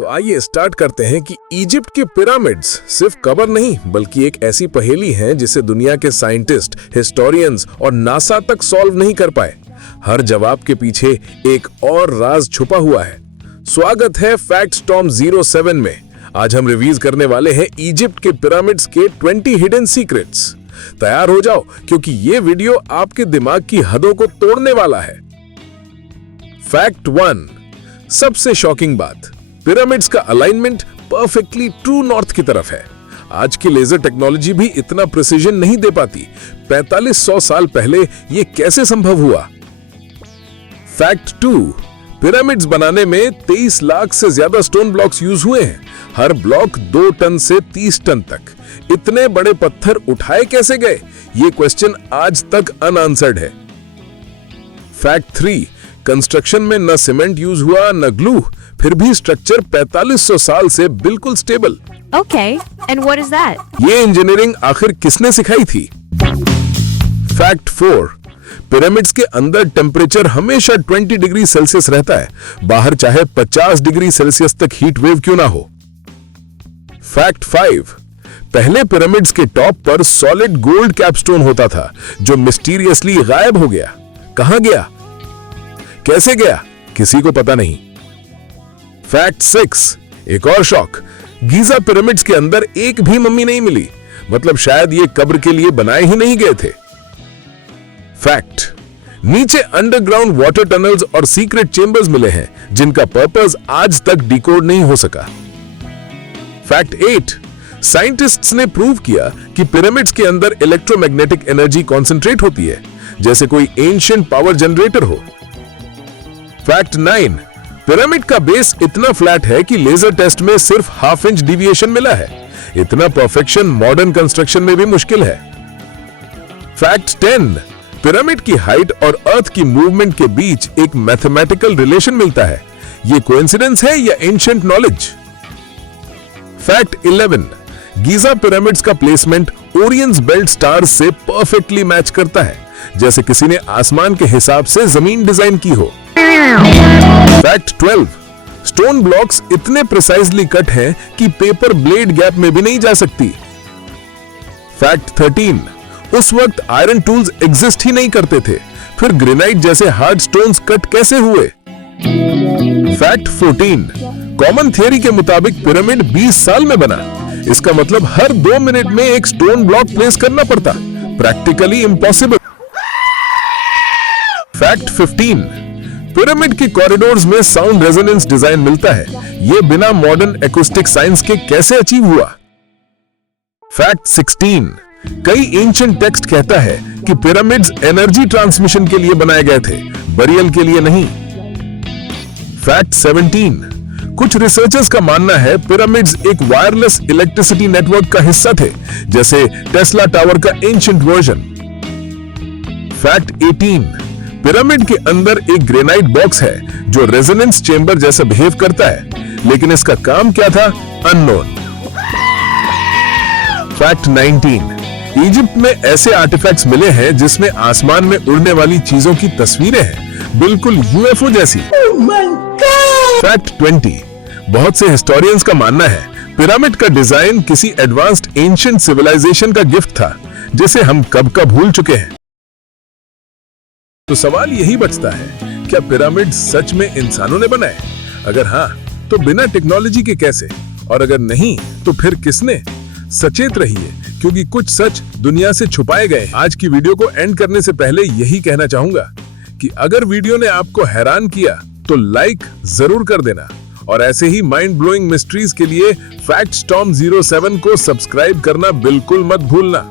तो आइए स्टार्ट करते हैं कि इजिप्ट के पिरामिड्स सिर्फ कबर नहीं बल्कि एक ऐसी पहेली है जिसे दुनिया के साइंटिस्ट, हिस्टोरियंस और नासा तक सॉल्व नहीं कर पाए। हर जवाब के पीछे एक और राज छुपा हुआ है। स्वागत है फैक्ट स्टॉर्म 07 में। आज हम रिवीज करने वाले हैं इजिप्ट के पिरामिड्स के 20 हिडन सीक्रेट्स। तैयार हो जाओ क्योंकि ये वीडियो आपके दिमाग की हदों को तोड़ने वाला है। फैक्ट 1, सबसे शॉकिंग बात, पिरामिड्स का अलाइनमेंट परफेक्टली ट्रू नॉर्थ की तरफ है। आज की लेजर टेक्नोलॉजी भी इतना प्रिसीजन नहीं दे पाती। 4500 साल पहले ये कैसे संभव हुआ? फैक्ट 2, पिरामिड्स बनाने में 23 लाख से ज्यादा स्टोन ब्लॉक्स यूज हुए हैं। हर ब्लॉक 2 टन से 30 टन तक। इतने बड़े पत्थर उठाए कैसे गए? ये क्वेश्चन आज तक अनआंसर्ड है। फैक्ट 3, कंस्ट्रक्शन में न सीमेंट यूज हुआ न ग्लू, फिर भी स्ट्रक्चर 4500 साल से बिल्कुल stable. Okay, and what is that? ये इंजीनियरिंग आखिर किसने सिखाई थी? फैक्ट 4, पिरामिड्स के अंदर टेम्परेचर हमेशा 20 डिग्री सेल्सियस रहता है, बाहर चाहे 50 डिग्री सेल्सियस तक हीट वेव क्यों ना हो। फैक्ट 5, पहले पिरामिड्स के टॉप पर सॉलिड गोल्ड कैपस्टोन होता था जो मिस्टीरियसली गायब हो गया। कहां गया? कैसे गया? किसी को पता नहीं। फैक्ट 6, एक और शॉक, गीजा पिरामिड्स के अंदर एक भी मम्मी नहीं मिली, मतलब शायद ये कब्र के लिए बनाए ही नहीं गए थे। फैक्ट, नीचे अंडरग्राउंड वाटर टनल्स और सीक्रेट चेंबर्स मिले हैं जिनका पर्पस आज तक डिकोड नहीं हो सका। फैक्ट 8, साइंटिस्ट्स ने प्रूव किया कि पिरामिड्स के अंदर इलेक्ट्रोमैग्नेटिक एनर्जी कॉन्सेंट्रेट होती है, जैसे कोई एंशिएंट पावर जनरेटर हो। फैक्ट 9, पिरामिड का बेस इतना फ्लैट है कि लेजर टेस्ट में सिर्फ ½ इंच डिविएशन मिला है। इतना परफेक्शन मॉडर्न कंस्ट्रक्शन में भी मुश्किल है। फैक्ट 10, पिरामिड की हाइट और अर्थ की मूवमेंट के बीच एक मैथमेटिकल रिलेशन मिलता है। ये कोइंसिडेंस है या ancient knowledge? Fact 11, Giza pyramids का प्लेसमेंट ओरियंस बेल्ट स्टार्स से परफेक्टली मैच करता है, जैसे किसी ने आसमान के हिसाब से जमीन डिजाइन की हो। फैक्ट 12, स्टोन ब्लॉक्स इतने प्रिसाइजली कट हैं कि पेपर ब्लेड गैप में भी नहीं जा सकती। फैक्ट 13, उस वक्त आयरन टूल्स एग्जिस्ट ही नहीं करते थे, फिर ग्रेनाइट जैसे हार्ड स्टोन्स कट कैसे हुए? फैक्ट 14, कॉमन थियरी के मुताबिक पिरामिड 20 साल में बना। इसका मतलब हर 2 मिनट में एक स्टोन ब्लॉक प्लेस करना पड़ता, प्रैक्टिकली इम्पॉसिबल। फैक्ट 15, पिरामिड के कॉरिडोर्स में साउंड रेजोनेंस डिजाइन मिलता है। यह बिना मॉडर्न एक्यूस्टिक साइंस के कैसे अचीव हुआ? फैक्ट 16, कई एंशिएंट टेक्स्ट कहता है कि पिरामिड्स एनर्जी ट्रांसमिशन के लिए बनाए गए थे, बरियल के लिए नहीं। फैक्ट 17, कुछ रिसर्चर्स का मानना है पिरामिड्स एक वायरलेस इलेक्ट्रिसिटी नेटवर्क का हिस्सा थे, जैसे टेस्ला टावर का एंशिएंट वर्जन। फैक्ट 18, पिरामिड के अंदर एक ग्रेनाइट बॉक्स है जो रेजोनेंस चेंबर जैसा बिहेव करता है, लेकिन इसका काम क्या था? अननोन। फैक्ट 19, इजिप्ट में ऐसे आर्टिफैक्ट्स मिले हैं जिसमें आसमान में उड़ने वाली चीजों की तस्वीरें हैं, बिल्कुल यूएफओ जैसी। फैक्ट 20, बहुत से हिस्टोरियंस का मानना है पिरामिड का डिजाइन किसी एडवांस्ड एंशिएंट सिविलाइजेशन का गिफ्ट था, जिसे हम कब का भूल चुके हैं। तो सवाल यही बचता है, क्या पिरामिड सच में इंसानों ने बनाए? अगर हाँ, तो बिना टेक्नोलॉजी के कैसे? और अगर नहीं, तो फिर किसने? सचेत रहिए क्योंकि कुछ सच दुनिया से छुपाए गए। आज की वीडियो को एंड करने से पहले यही कहना चाहूंगा कि अगर वीडियो ने आपको हैरान किया तो लाइक जरूर कर देना, और ऐसे ही माइंड ब्लोइंग मिस्ट्रीज के लिए फैक्ट स्टॉर्म 07 को सब्सक्राइब करना बिल्कुल मत भूलना।